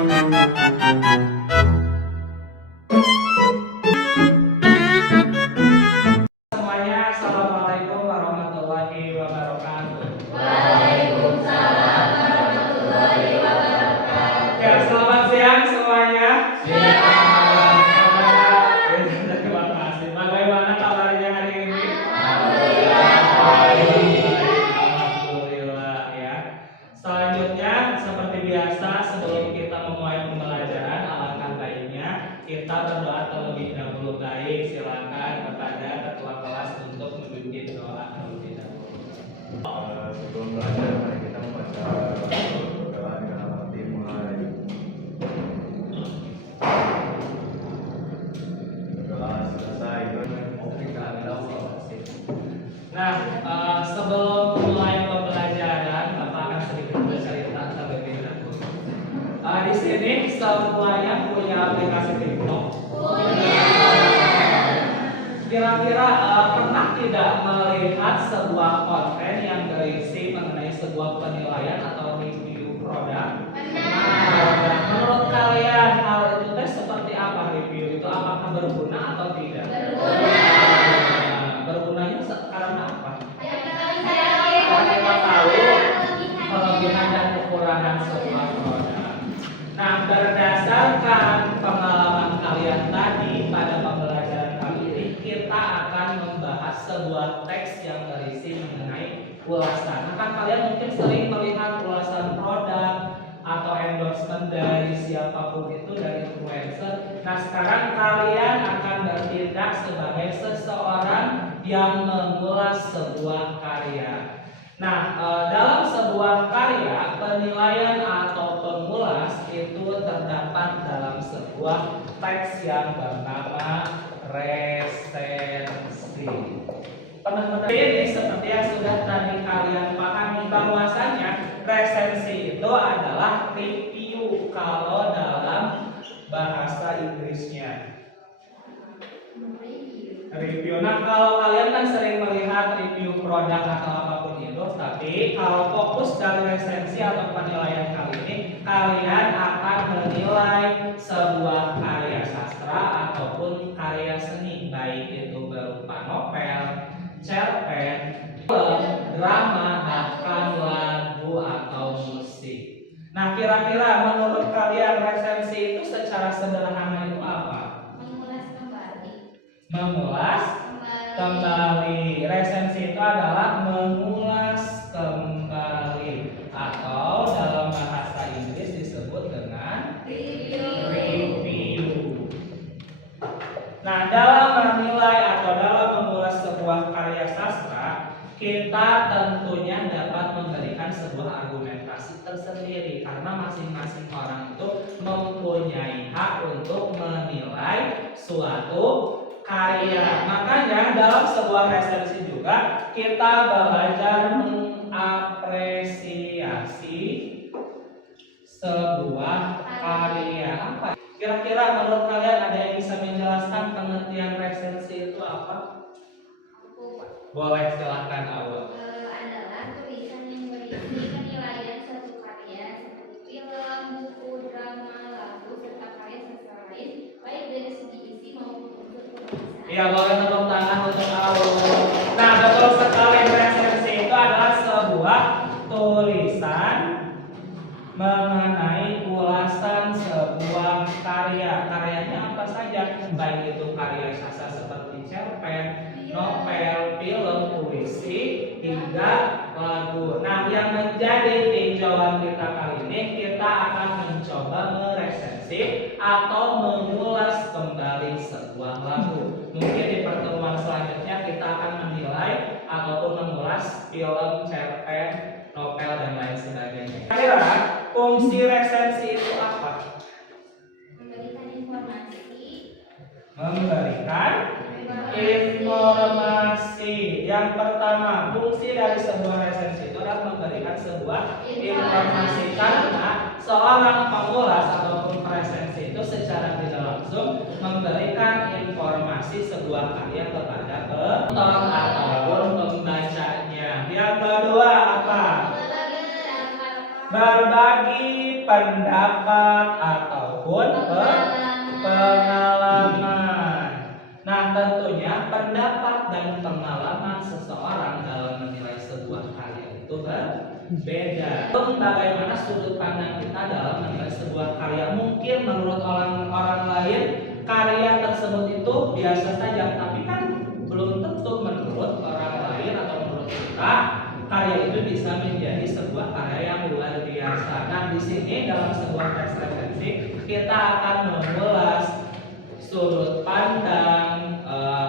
Semuanya, assalamualaikum warahmatullahi wabarakatuh. Waalaikumsalam warahmatullahi wabarakatuh. Ya, selamat siang semuanya. Terima kasih. Bagaimana kabarnya hari ini? Alhamdulillah ya. Selanjutnya, seperti biasa, sebelum kita memulai pembelajaran, alangkah baiknya kita berdoa terlebih dahulu. Baik, silakan kepada ketua kelas untuk memimpin doa terlebih dahulu. Sebelum belajar, mari kita membaca doa dengan hati mulai. Doa selesai. Nah, sebelum mulai pembelajaran, Bapak akan sedikit bercerita terlebih dahulu. Di sini semuanya punya aplikasi TikTok. Kira-kira pernah tidak melihat sebuah konten yang berisi mengenai sebuah penilaian atau review produk? Nah, menurut kalian hal itu teh seperti apa review itu? Apakah berguna atau tidak? Nah, bergunanya karena apa? Karena kita tahu kelebihan dan kekurangan sebuah produk. Nah, berdasarkan pengalaman kalian tadi pada pembelajaran kali ini, kita akan membahas sebuah teks yang berisi mengenai ulasan. Nah, kan kalian mungkin sering melihat ulasan produk atau endorsement dari siapapun itu, dari influencer. Nah, sekarang kalian akan bertindak sebagai seseorang yang mengulas sebuah karya. Nah, dalam sebuah karya, penilaian atau pengulas itu terdapat dalam sebuah teks yang bernama resensi. Pernah ini seperti yang sudah tadi kalian pahami bahwasanya resensi itu adalah review kalau dalam bahasa Inggrisnya. Review. Nah, kalau kalian kan sering melihat review produk atau apapun itu, tapi kalau fokus dari resensi atau penilaian kali ini, kalian akan menilai sebuah karya sastra ataupun karya seni, baik itu berupa novel, cerpen, film, drama, bahkan lagu atau musik. Nah, kira-kira menurut kalian resensi itu secara sederhana itu apa? Mengulas kembali. Resensi itu adalah mengulas kembali atau dalam bahasa Inggris disebut dengan review. Nah, dalam menilai atau dalam mengulas sebuah karya sastra, kita tentunya dapat memberikan sebuah argumentasi tersendiri karena masing-masing orang itu mempunyai hak untuk menilai suatu karya. Makanya dalam sebuah resensi juga kita belajar mengapresiasi sebuah karya. Apa? Kira-kira menurut kalian ada yang bisa menjelaskan pengertian resensi itu apa? Boleh, silahkan Awal. Adalah tulisan yang berisi penilaian satu karya seperti film, buku, drama, lagu, serta karya sastra lain, baik dari segi isi maupun unsur penulisan. Iya, boleh tepuk tangan untuk Awal. Nah, betul sekali, resensi itu adalah sebuah tulisan mengenai ulasan sebuah karya. Karyanya apa saja? Baik itu karya sastra seperti cerpen, novel, film, puisi, hingga lagu. Nah, yang menjadi tinjauan kita kali ini, kita akan mencoba meresensi atau mengulas kembali sebuah lagu. Mungkin di pertemuan selanjutnya kita akan menilai ataupun mengulas film, cerpen, novel, dan lain sebagainya. Kira-kira fungsi resensi itu apa? Memberikan informasi. Memberikan informasi. Yang pertama, fungsi dari sebuah resensi itu adalah memberikan sebuah informasi, karena seorang pengulas ataupun resensi itu secara tidak langsung memberikan informasi sebuah karya kepada penonton ataupun pembacanya. Yang kedua apa? berbagi pendapat ataupun pengalaman. Nah, tentunya pendapat dan pengalaman seseorang dalam menilai sebuah karya itu berbeda. Bagaimana sudut pandang kita dalam menilai sebuah karya? Mungkin menurut orang lain karya tersebut itu biasa saja, tapi kan belum tentu menurut orang lain atau menurut kita karya itu bisa menjadi sebuah karya yang luar biasa. Nah, di sini dalam sebuah teks referensi kita akan mengulas sudut pandang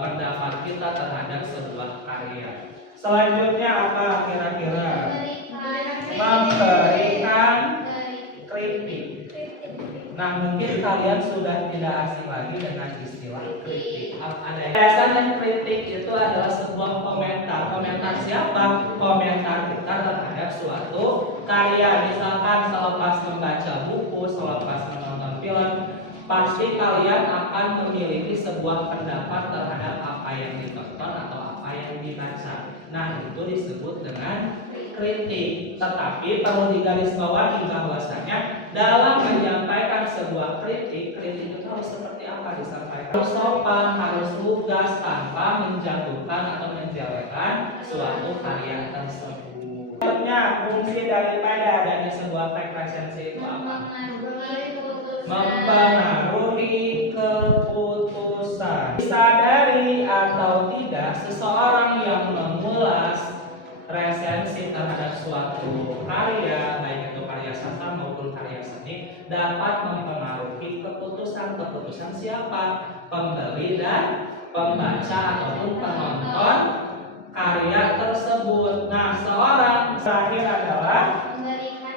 pendapat kita terhadap sebuah karya. Selanjutnya apa kira-kira? Memberikan kritik. Nah, mungkin kalian sudah tidak asing lagi dengan istilah kritik. Biasanya kritik itu adalah sebuah komentar. Komentar siapa? Komentar kita terhadap suatu karya. Misalkan selepas membaca buku, selepas menonton film, pasti kalian akan memiliki sebuah pendapat terhadap apa yang ditonton atau apa yang dibaca. Nah, itu disebut dengan kritik. Tetapi perlu digarisbawahi bahwasanya dalam menyampaikan sebuah kritik itu harus seperti apa disampaikan? Harus sopan, harus lugas, tanpa menjatuhkan atau menjelekkan suatu karya tersebut. Sebenarnya fungsi daripada adanya sebuah teks resensi itu apa? Mempengaruhi keputusan. Sadari atau tidak, seseorang yang mengulas resensi terhadap suatu karya, baik itu karya sastra maupun karya seni, dapat mempengaruhi keputusan siapa? Pembeli dan pembaca ataupun penonton karya tersebut. Nah, seorang terakhir adalah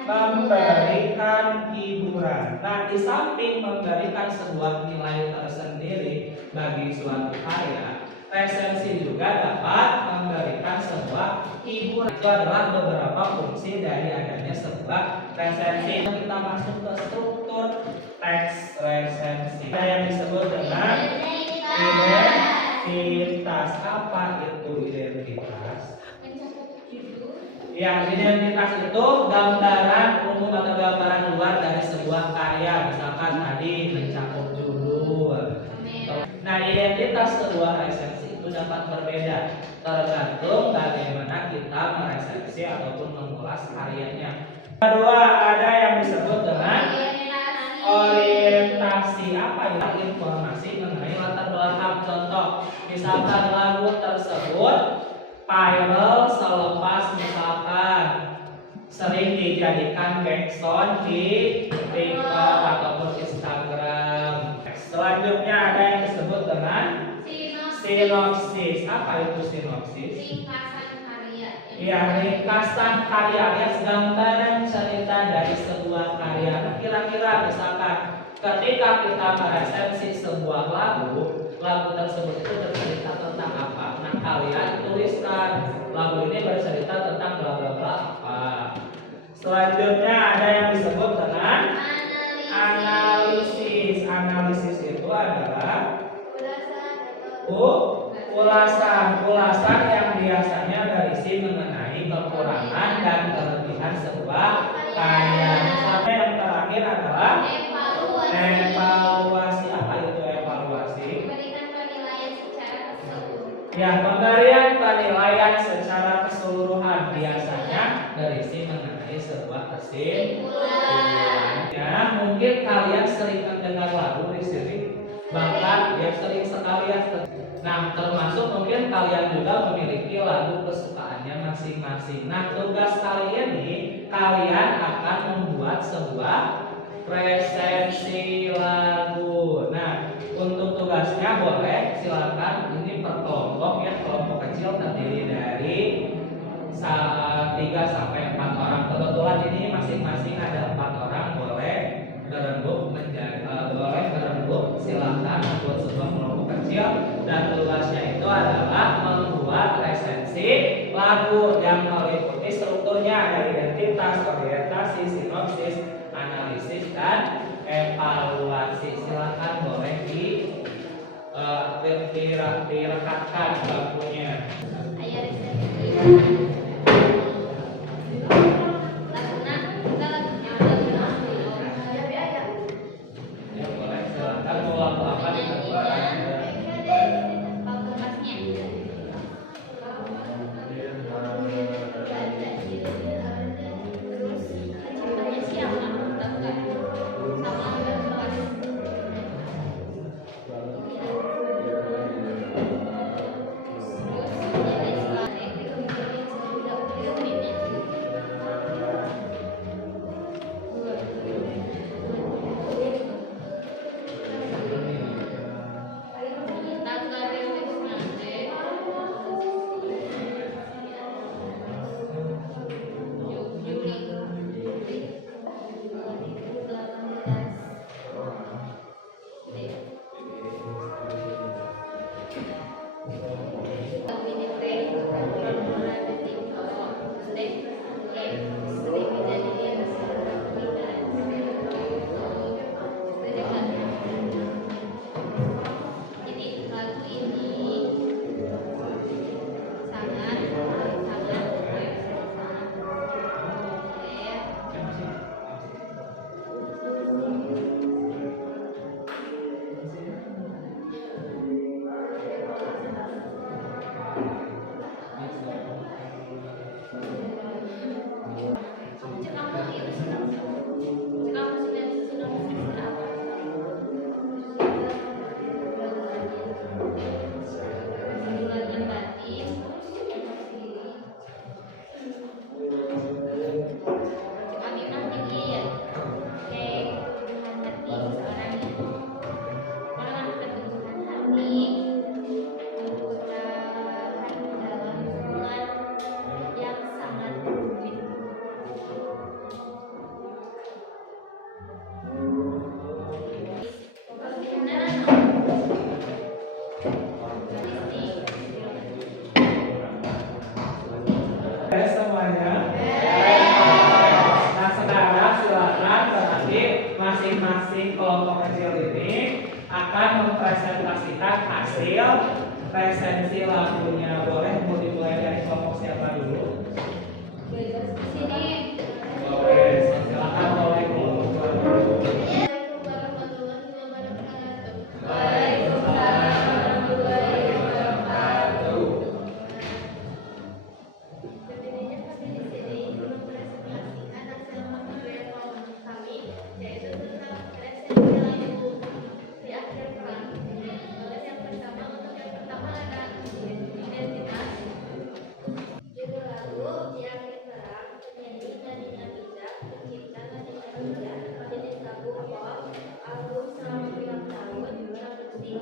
memberikan hiburan. Nah, di samping memberikan sebuah nilai tersendiri bagi suatu karya, resensi juga dapat memberikan sebuah hiburan. Itu adalah beberapa fungsi dari adanya sebuah resensi. Kita masuk ke struktur teks resensi. Ada yang disebut dengan identitas. Apa itu identitas? Ya, identitas itu gambaran umum atau gambaran luar dari sebuah karya. Misalkan tadi mencakup judul. Nah, identitas sebuah resensi itu dapat berbeda tergantung bagaimana kita meresensi ataupun mengulas karyanya. Kedua, ada yang disebut dengan orientasi. Apa itu? Informasi mengenai latar belakang. Contoh, misalkan lagu tersebut viral selepas misalkan sering dijadikan background di TikTok ataupun Instagram. Selanjutnya ada yang disebut dengan sinopsis. Apa itu sinopsis? Ringkasan karya. Ya, ringkasan karya alias gambaran cerita dari sebuah karya. Nah, kira-kira misalkan ketika kita meresensi sebuah lagu tersebut itu bercerita tentang apa? Nah, kalian tuliskan lagu ini bercerita tentang bla bla bla apa. Selanjutnya ada yang disebut dengan analisis. Analisis itu adalah ulasan yang biasanya berisi mengenai kekurangan dan kelebihan sebuah karya. Misalnya yang terakhir adalah evaluasi. Apa itu evaluasi? Memberikan penilaian secara keseluruhan. Ya, pemberian penilaian secara keseluruhan biasanya berisi mengenai sebuah kesimpulan. Ya, mungkin kalian sering mendengar lagu di sini, bahkan ya sering sekali ya. Nah, termasuk mungkin kalian juga memiliki lagu kesukaannya masing-masing. Nah, tugas kalian ini, kalian akan membuat sebuah resensi lagu. Nah, untuk tugasnya boleh silakan ini per kelompok ya, kelompok kecil terdiri dari 3 sampai 4 orang. Kebetulan ini masing-masing ada 4 orang, boleh berembuk silakan membuat sebuah kelompok kecil dan tugasnya itu adalah membuat resensi lagu yang meliputi strukturnya ada identitas, orientasi, sinopsis, analisis dan evaluasi. Silakan boleh direkatkan bakunya. Aya resensi. Laguna Jadi lagu ini sangat Aminah tinggi ya, kayak keteguhan hati seorang itu orang keteguhan hati, kekuatan dalam sholat yang sangat rajin. Semuanya. Nah sekarang silakan berarti masing-masing kelompok kecil ini akan mempresentasikan hasil resensi lagunya. Boleh mau dimulai dari kelompok siapa dulu? Sini. Oke, silakan mulai kelompok dulu. Assalamualaikum warahmatullahi wabarakatuh. Waalaikumsalam warahmatullahi wabarakatuh. Berdirinya kami di sini mempresentasikan hasil material kelompok kami, yaitu tentang resensi lagu di akhir peran. Yang pertama untuk yang pertama ada identitas. Judul lagu di akhir peran, penyanyi Nadine Amiza, pencipta Nadine Amiza, jenis lagu pop, album selama ulang tahun, produksi.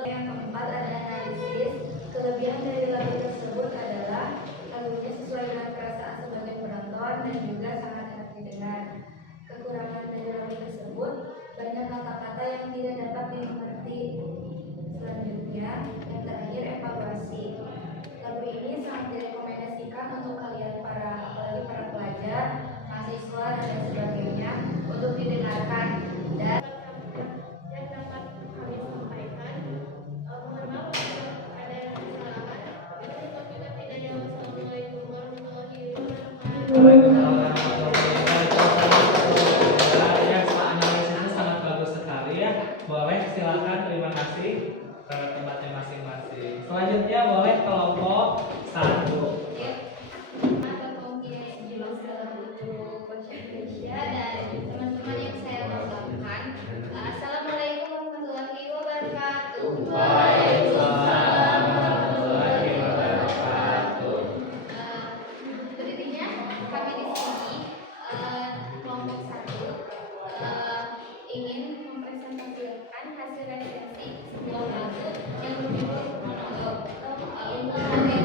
Yang keempat ada analisis. Kelebihan dari lagu tersebut adalah lagunya sesuai dengan perasaan sebagai penonton dan juga sangat enak didengar. Kekurangan dari lagu tersebut banyak kata-kata yang tidak dapat dimengerti. Selanjutnya, yang terakhir evaluasi. Lagu ini sangat direkomendasikan untuk kalian apalagi para pelajar, mahasiswa dan lain sebagainya untuk didengarkan. Dan yang dapat kami sampaikan, mohon maaf kalau ada yang kesalahan. Wassalamualaikum warahmatullahi wabarakatuh. Waalaikumsalam warahmatullahi wabarakatuh. Yang analisisnya sangat bagus sekali ya. Boleh silakan, terima kasih ke tempatnya masing-masing. Selanjutnya boleh kelompok 1. Dan teman-teman yang saya banggakan, Assalamualaikum warahmatullahi wabarakatuh. Waalaikumsalam warahmatullahi wabarakatuh. Berdirinya kami di sini, kelompok 1 ingin mempresentasikan hasil resensi sebuah lagu yang berjudul Monolog. Untuk materi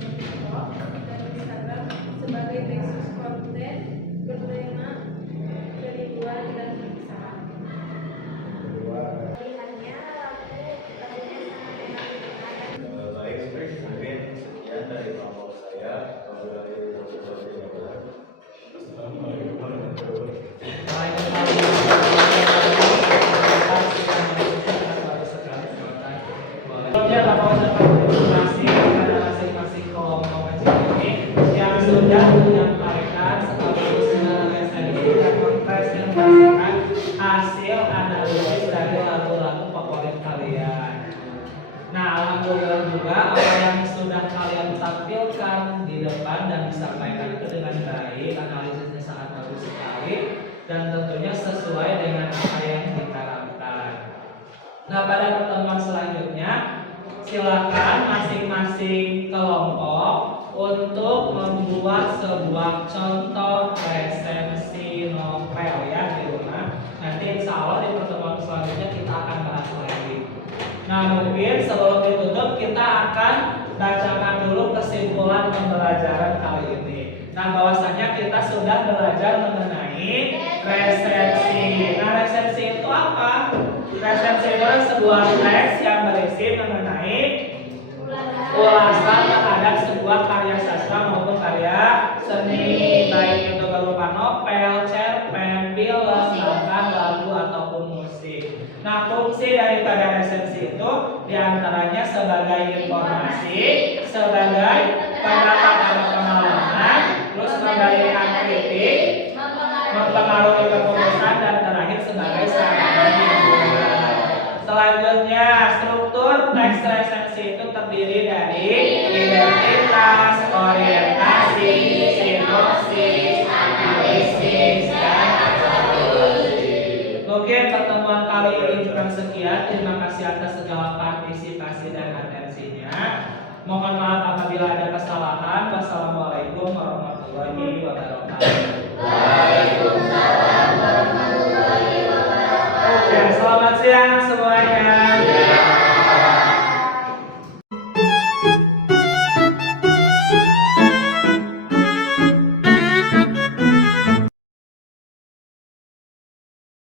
TikTok dan Instagram sebagai basis konten bertema kerinduan dan perpisahan. Kedua, Pilihannya lagunya sangat enak didengar. baik, mungkin sekian dari kelompok saya. Wabillahi taufiq wal hidayah. Assalamualaikum warahmatullahi wabarakatuh. Sebelumnya Bapak ucapkan terima kasih kepada masing-masing kelompok kecil ini yang sudah menyampaikan sekaligus meresensi dan mempresentasikan hasil analisis dari lagu-lagu favorit kalian. Nah, alhamdulillah juga apa yang sudah kalian tampilkan di depan dan disampaikan itu dengan baik, analisisnya sangat bagus sekali dan tentunya sesuai dengan apa yang diharapkan. Nah, pada pertemuan selanjutnya silakan masing-masing kelompok untuk membuat sebuah contoh resensi novel ya di rumah. Nanti insya Allah di pertemuan selanjutnya kita akan bahas lagi. Nah, mungkin sebelum ditutup kita akan bacakan dulu kesimpulan pembelajaran kali ini. Nah, bahwasanya kita sudah belajar mengenai resensi. Nah, resensi itu apa? Resensi itu adalah sebuah teks yang berisi mengenai ulasan terhadap sebuah karya sastra maupun karya seni, baik itu berupa novel, cerpen, film, bahkan lagu ataupun musik. Nah, fungsi daripada resensi itu diantaranya sebagai informasi, sebagai pendapat atau pengalaman, terus memberikan kritik, mempengaruhi keputusan, dan terakhir sebagai sarana hiburan. Selanjutnya, struktur teks resensi itu terdiri dari identitas, orientasi, sinopsis, analisis, dan evaluasi. Mungkin pertemuan kali ini kurang sekian. Terima kasih atas segala partisipasi dan atensinya. Mohon maaf apabila ada kesalahan. Wassalamualaikum warahmatullahi wabarakatuh. Waalaikumsalam warahmatullahi wabarakatuh. Oke, selamat siang semuanya.